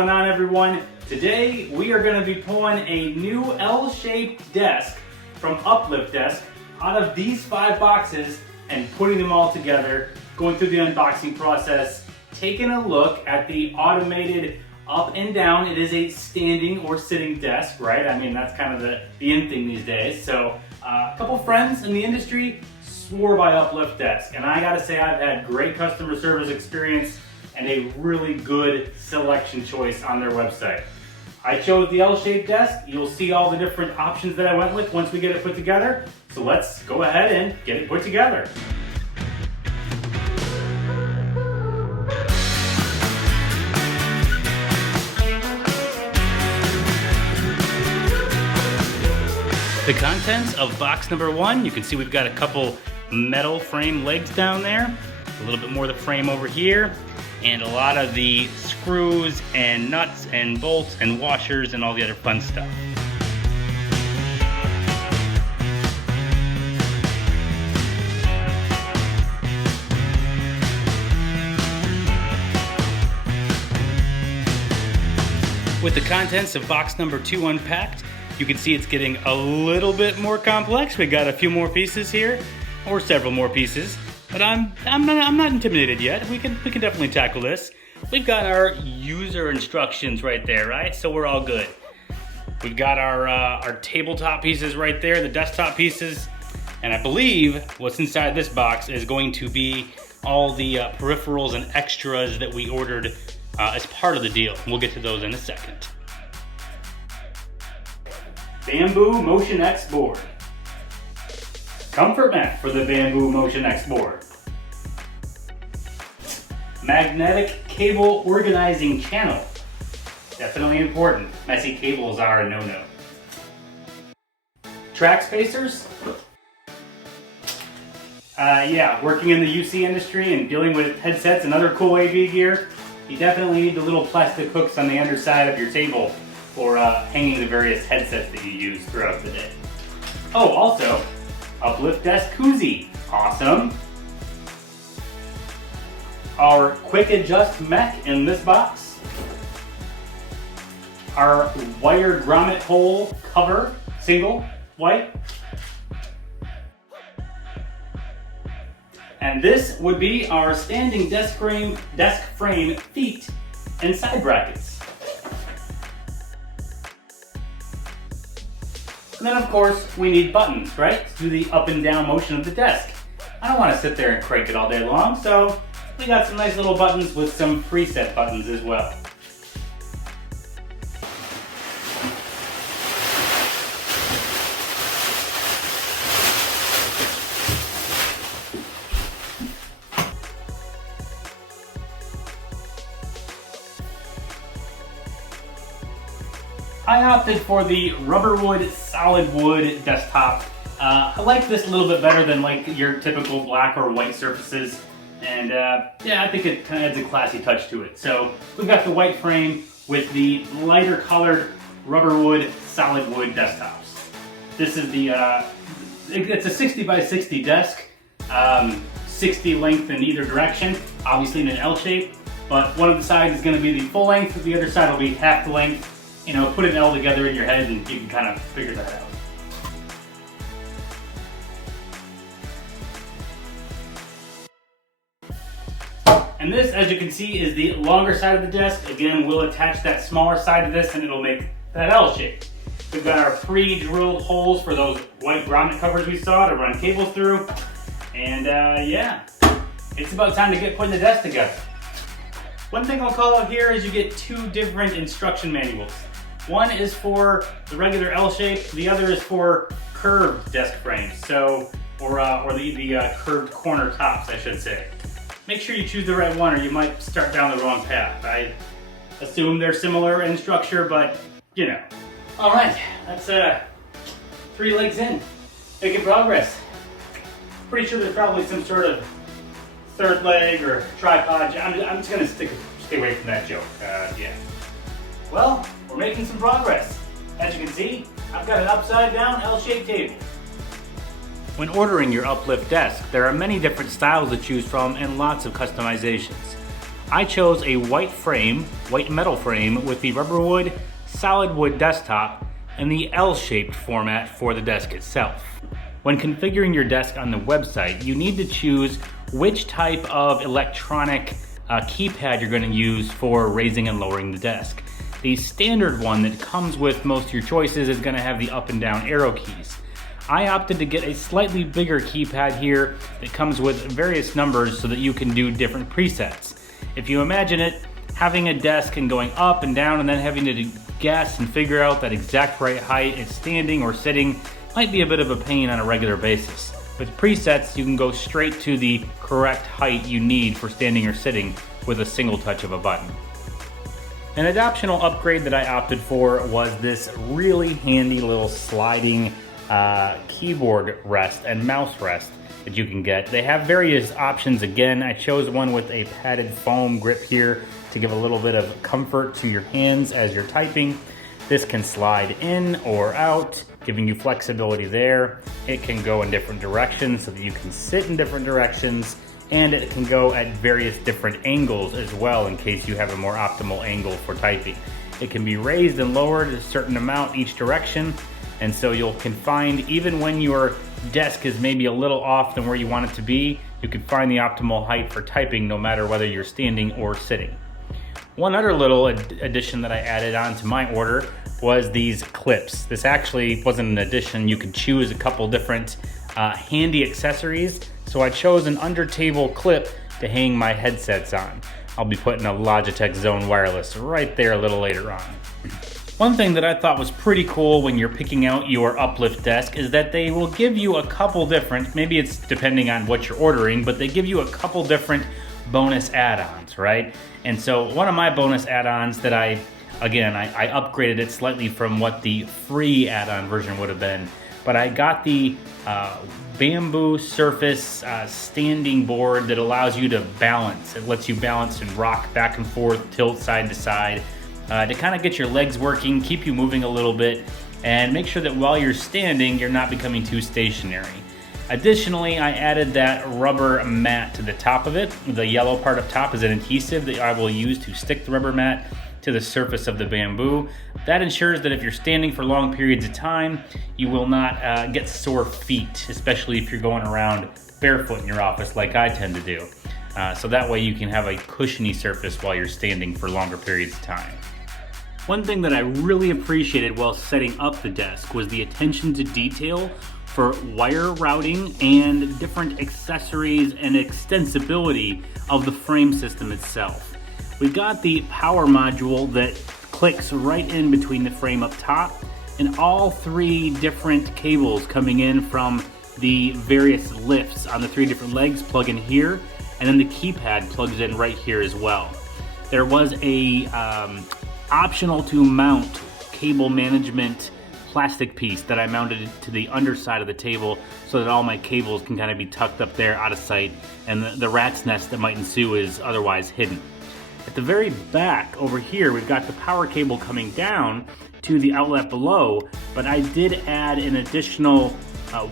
going on, everyone? Today we are going to be pulling a new L-shaped desk from UpliftDesk out of these 5 boxes and putting them all together, going through the unboxing process, taking a look at the automated up and down. It is a standing or sitting desk, right? I mean, that's kind of the in thing these days. So a couple friends in the industry swore by UpliftDesk, and I gotta say I've had great customer service experience and a really good selection choice on their website. I chose the L-shaped desk. You'll see all the different options that I went with once we get it put together. So let's go ahead and get it put together. The contents of box number 1, you can see we've got a couple metal frame legs down there, a little bit more of the frame over here, and a lot of the screws and nuts and bolts and washers and all the other fun stuff. With the contents of box number 2 unpacked, you can see it's getting a little bit more complex. We got a few more pieces here, or several more pieces. But I'm not intimidated yet. We can definitely tackle this. We've got our user instructions right there, right? So we're all good. We've got our tabletop pieces right there, the desktop pieces, and I believe what's inside this box is going to be all the peripherals and extras that we ordered as part of the deal. We'll get to those in a second. Bamboo Motion X board. Comfort mat for the Bamboo Motion X board. Magnetic cable organizing channel. Definitely important. Messy cables are a no-no. Track spacers. Yeah, working in the UC industry and dealing with headsets and other cool AV gear, you definitely need the little plastic hooks on the underside of your table for hanging the various headsets that you use throughout the day. Oh, also, UpliftDesk koozie. Awesome. Our quick adjust mech in this box. Our wire grommet hole cover, single, white. And this would be our standing desk frame feet and side brackets. And then of course, we need buttons, right? To do the up and down motion of the desk. I don't want to sit there and crank it all day long, so we got some nice little buttons with some preset buttons as well. I opted for the rubberwood solid wood desktop. I like this a little bit better than like your typical black or white surfaces. And yeah, I think it kind of adds a classy touch to it. So we've got the white frame with the lighter colored rubberwood solid wood desktops. This is the, it's a 60 by 60 desk, 60 length in either direction, obviously in an L shape, but one of the sides is going to be the full length, the other side will be half the length. You know, put an L together in your head and you can kind of figure that out. And this, as you can see, is the longer side of the desk. Again, we'll attach that smaller side to this and it'll make that L shape. We've got our pre-drilled holes for those white grommet covers we saw to run cables through. And yeah, it's about time to get putting the desk together. One thing I'll call out here is you get 2 different instruction manuals. One is for the regular L shape, the other is for curved desk frames, so or the curved corner tops, I should say. Make sure you choose the right one or you might start down the wrong path. I assume they're similar in structure, but you know. All right, that's 3 legs in, making progress. Pretty sure there's probably some sort of third leg or tripod. I'm just gonna stay away from that joke. Yeah. Well, we're making some progress. As you can see, I've got an upside down L-shaped table. When ordering your UpliftDesk, there are many different styles to choose from and lots of customizations. I chose a white metal frame with the rubber wood, solid wood desktop, and the L-shaped format for the desk itself. When configuring your desk on the website, you need to choose which type of electronic keypad you're going to use for raising and lowering the desk. The standard one that comes with most of your choices is going to have the up and down arrow keys. I opted to get a slightly bigger keypad here that comes with various numbers so that you can do different presets. If you imagine it, having a desk and going up and down and then having to guess and figure out that exact right height it's standing or sitting might be a bit of a pain on a regular basis. With presets, you can go straight to the correct height you need for standing or sitting with a single touch of a button. An optional upgrade that I opted for was this really handy little sliding keyboard rest and mouse rest that you can get. They have various options. Again, I chose one with a padded foam grip here to give a little bit of comfort to your hands as you're typing. This can slide in or out, giving you flexibility there. It can go in different directions so that you can sit in different directions, and it can go at various different angles as well in case you have a more optimal angle for typing. It can be raised and lowered a certain amount each direction, and so you can find, even when your desk is maybe a little off than where you want it to be, you can find the optimal height for typing no matter whether you're standing or sitting. One other little addition that I added onto my order was these clips. This actually wasn't an addition. You could choose a couple different handy accessories. So I chose an under table clip to hang my headsets on. I'll be putting a Logitech Zone Wireless right there a little later on. One thing that I thought was pretty cool when you're picking out your UpliftDesk is that they will give you a couple different, maybe it's depending on what you're ordering, but they give you a couple different bonus add-ons, right? And so one of my bonus add-ons that I upgraded it slightly from what the free add-on version would have been, but I got the bamboo surface standing board that allows you to balance. It lets you balance and rock back and forth, tilt side to side, to kind of get your legs working, keep you moving a little bit, and make sure that while you're standing, you're not becoming too stationary. Additionally, I added that rubber mat to the top of it. The yellow part up top is an adhesive that I will use to stick the rubber mat to the surface of the bamboo. That ensures that if you're standing for long periods of time, you will not get sore feet, especially if you're going around barefoot in your office like I tend to do. So that way you can have a cushiony surface while you're standing for longer periods of time. One thing that I really appreciated while setting up the desk was the attention to detail for wire routing and different accessories and extensibility of the frame system itself. We got the power module that clicks right in between the frame up top, and all three different cables coming in from the various lifts on the three different legs plug in here, and then the keypad plugs in right here as well. There was a optional to mount cable management plastic piece that I mounted to the underside of the table so that all my cables can kind of be tucked up there out of sight, and the rat's nest that might ensue is otherwise hidden. At the very back over here, we've got the power cable coming down to the outlet below, but I did add an additional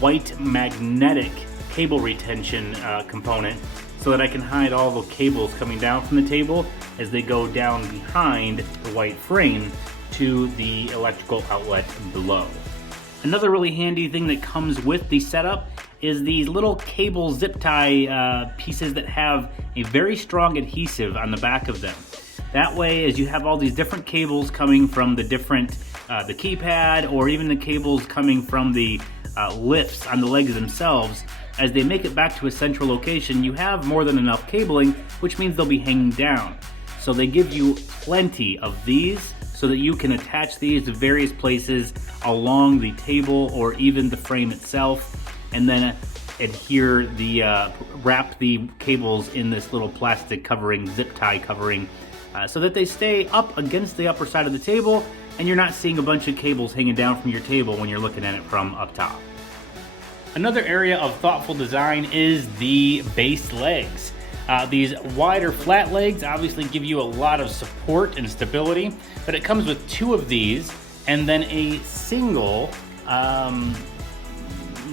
white magnetic cable retention component so that I can hide all the cables coming down from the table as they go down behind the white frame to the electrical outlet below. Another really handy thing that comes with the setup is these little cable zip tie pieces that have a very strong adhesive on the back of them. That way, as you have all these different cables coming from the different, the keypad, or even the cables coming from the lifts on the legs themselves, as they make it back to a central location, you have more than enough cabling, which means they'll be hanging down. So they give you plenty of these so that you can attach these to various places along the table or even the frame itself, and then wrap the cables in this little plastic covering, zip tie covering, so that they stay up against the upper side of the table and you're not seeing a bunch of cables hanging down from your table when you're looking at it from up top. Another area of thoughtful design is the base legs. These wider flat legs obviously give you a lot of support and stability, but it comes with two of these and then a single,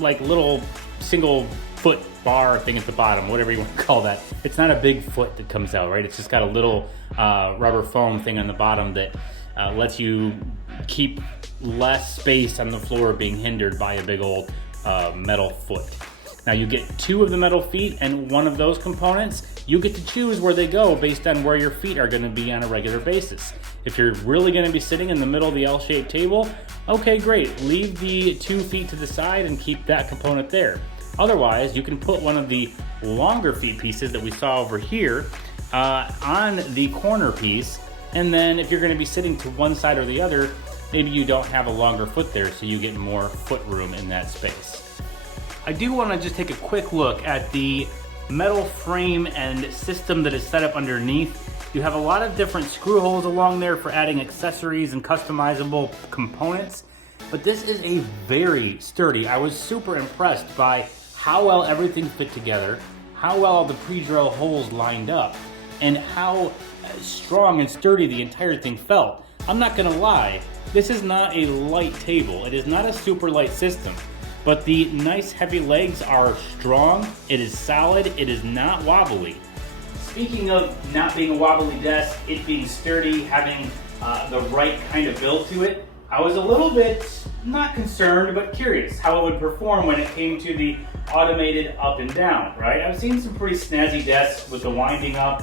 little single foot bar thing at the bottom, whatever you want to call that. It's not a big foot that comes out, right? It's just got a little rubber foam thing on the bottom that lets you keep less space on the floor being hindered by a big old metal foot. Now you get 2 of the metal feet, and one of those components, you get to choose where they go based on where your feet are going to be on a regular basis. If you're really going to be sitting in the middle of the L-shaped table, okay, great. Leave the 2 feet to the side and keep that component there. Otherwise, you can put one of the longer feet pieces that we saw over here on the corner piece, and then if you're going to be sitting to one side or the other, maybe you don't have a longer foot there, so you get more foot room in that space. I do want to just take a quick look at the metal frame and system that is set up underneath. You have a lot of different screw holes along there for adding accessories and customizable components, but this is a very sturdy. I was super impressed by how well everything fit together, how well all the pre-drill holes lined up, and how strong and sturdy the entire thing felt. I'm not gonna lie, this is not a light table. It is not a super light system, but the nice heavy legs are strong, it is solid, it is not wobbly. Speaking of not being a wobbly desk, it being sturdy, having the right kind of build to it, I was a little bit, not concerned, but curious how it would perform when it came to the automated up and down, right? I've seen some pretty snazzy desks with the winding up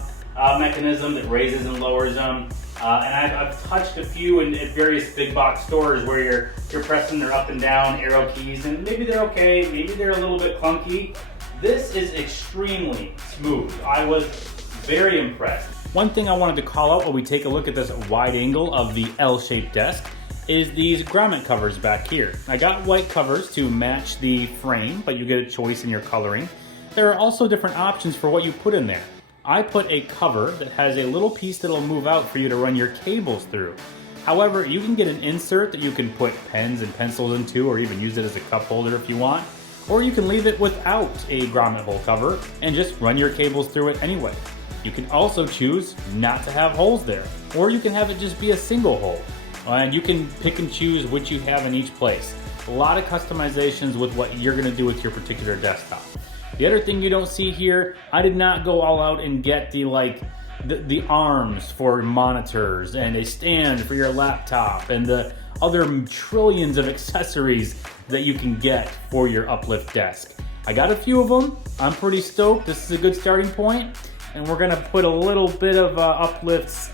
mechanism that raises and lowers them. And I've touched a few at various big box stores where you're pressing their up and down arrow keys, and maybe they're okay, maybe they're a little bit clunky. This is extremely smooth. I was very impressed. One thing I wanted to call out while we take a look at this wide angle of the L-shaped desk is these grommet covers back here. I got white covers to match the frame, but you get a choice in your coloring. There are also different options for what you put in there. I put a cover that has a little piece that'll move out for you to run your cables through. However, you can get an insert that you can put pens and pencils into, or even use it as a cup holder if you want. Or you can leave it without a grommet hole cover and just run your cables through it anyway. You can also choose not to have holes there, or you can have it just be a single hole. And you can pick and choose which you have in each place. A lot of customizations with what you're gonna do with your particular desktop. The other thing you don't see here, I did not go all out and get the arms for monitors and a stand for your laptop and the other trillions of accessories that you can get for your UpliftDesk. I got a few of them. I'm pretty stoked. This is a good starting point, and we're gonna put a little bit of Uplift's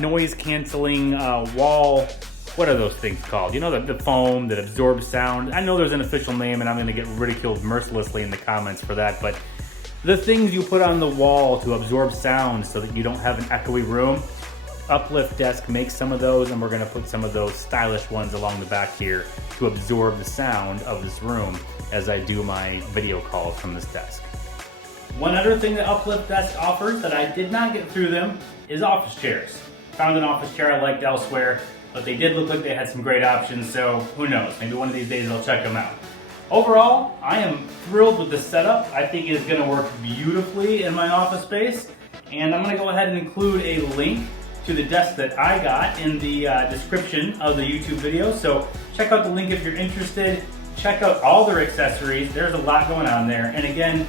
noise canceling wall. What are those things called? You know, the foam that absorbs sound. I know there's an official name, and I'm gonna get ridiculed mercilessly in the comments for that, but the things you put on the wall to absorb sound so that you don't have an echoey room, UpliftDesk makes some of those, and we're gonna put some of those stylish ones along the back here to absorb the sound of this room as I do my video calls from this desk. One other thing that UpliftDesk offers that I did not get through them is office chairs. Found an office chair I liked elsewhere, but they did look like they had some great options, so who knows, maybe one of these days I'll check them out. Overall, I am thrilled with the setup. I think it's gonna work beautifully in my office space, and I'm gonna go ahead and include a link to the desk that I got in the description of the YouTube video, so check out the link if you're interested. Check out all their accessories. There's a lot going on there, and again,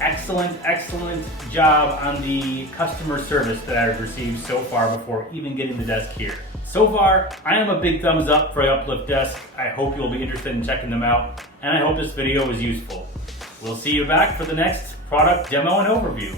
excellent job on the customer service that I've received so far before even getting the desk here. So far, I am a big thumbs up for UpliftDesk. I hope you'll be interested in checking them out, and I hope this video was useful. We'll see you back for the next product demo and overview.